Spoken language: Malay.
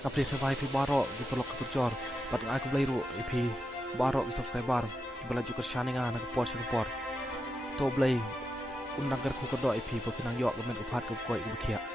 Kapri survive pi baro di pelok kepecor. Pat ngai aku beliru pi baro di subscriber. Bela juga shaninga nak por singapore. To beli undang kerku kedok pi pekinang yok kemen upat ke koi ke kia.